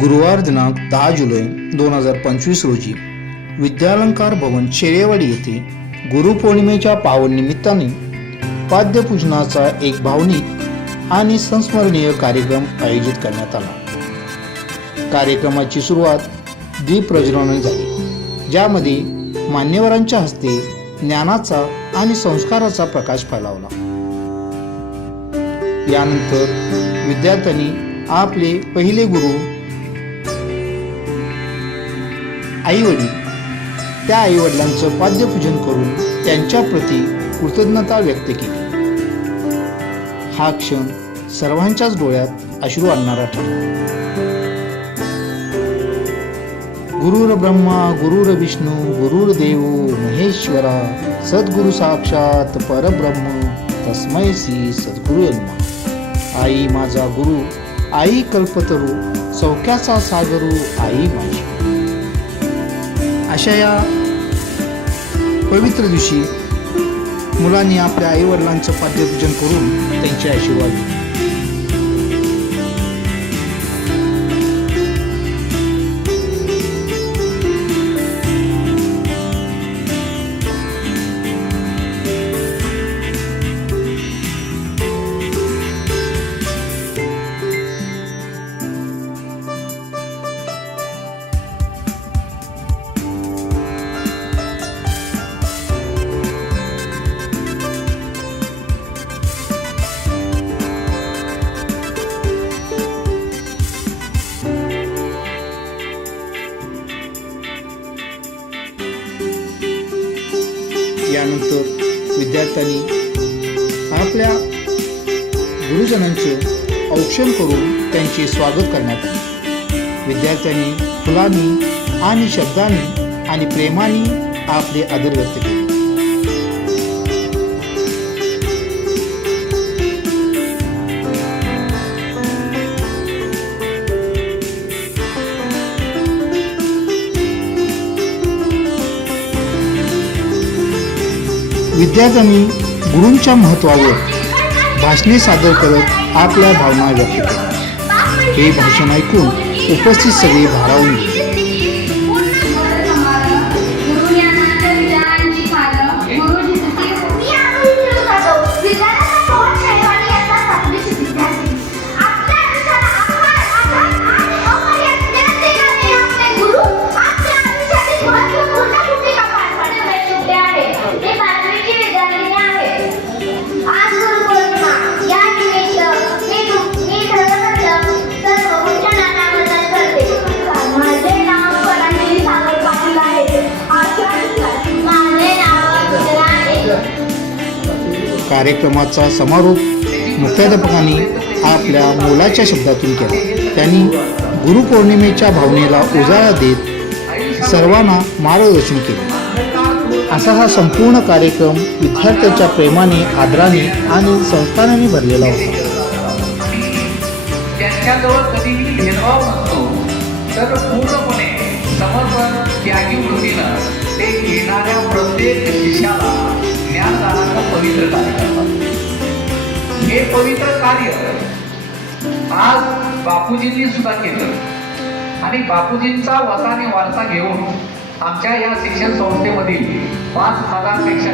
गुरुवार दिनांक दहा जुलै दोन हजार पंचवीस रोजी विद्यालंकार भवन शेरेवाडी येथे गुरुपौर्णिमेच्या पावन निमित्ताने पाद्यपूजनाचा एक भावनिक आणि संस्मरणीय कार्यक्रम आयोजित करण्यात आला. कार्यक्रमाची सुरुवात दीप झाली ज्यामध्ये मान्यवरांच्या हस्ते ज्ञानाचा आणि संस्काराचा प्रकाश फैलावला. यानंतर विद्यार्थ्यांनी आपले पहिले गुरु आई वडील त्या आई वडिलांचं पाद्यपूजन करून त्यांच्याप्रती कृतज्ञता व्यक्त केली. हा क्षण सर्वांच्याच डोळ्यात अश्रू आणणारा ठरला. गुरुर ब्रह्मा गुरुर विष्णू गुरुर देव महेश्वरा सद्गुरु साक्षात परब्रह्म तस्मय श्री सद्गुरु आई माझा गुरु आई कल्पतरू सौख्याचा सागरू आई माझी. अशा या पवित्र दिवशी मुलांनी आपल्या आईवडिलांचं पाद्यपूजन करून त्यांचे आशीर्वाद यानंतर विद्यार्थ्यांनी आपल्या गुरुजनांचे औक्षण करून त्यांचे स्वागत करण्यात आले. विद्यार्थ्यांनी फुलांनी आणि शब्दांनी आणि प्रेमाने आपले आदर व्यक्त केले. विद्यार्थ्यांनी गुरूंच्या महत्त्वावर भाषणे सादर करत आपल्या भावना व्यक्त केल्या. हे भाषण ऐकून उपस्थित सगळे भारावून गेले. कार्यक्रमाचा समारोप मुख्याध्यापकांनी आपल्या मोलाच्या शब्दातून केला. त्यांनी गुरुपौर्णिमेच्या भावनेला उजाळा देत सर्वांना मार्गदर्शन केले. असा हा संपूर्ण कार्यक्रम विद्यार्थ्यांच्या प्रेमाने आदराने आणि संस्काराने भरलेला होता. त्यांच्याजवळ कधीही भेदभाव नसतो तर पूर्णपणे समर्पण त्यागी वृत्तीनं ते येणाऱ्या प्रत्येक शिष्याला पवित्र कार्य करतात हे पवित्र कार्य आज बापूजींनी सुद्धा केलं. आणि बापूजींचा वसाने वारसा घेऊन आमच्या या शिक्षण संस्थेमधील पाच हजारपेक्षा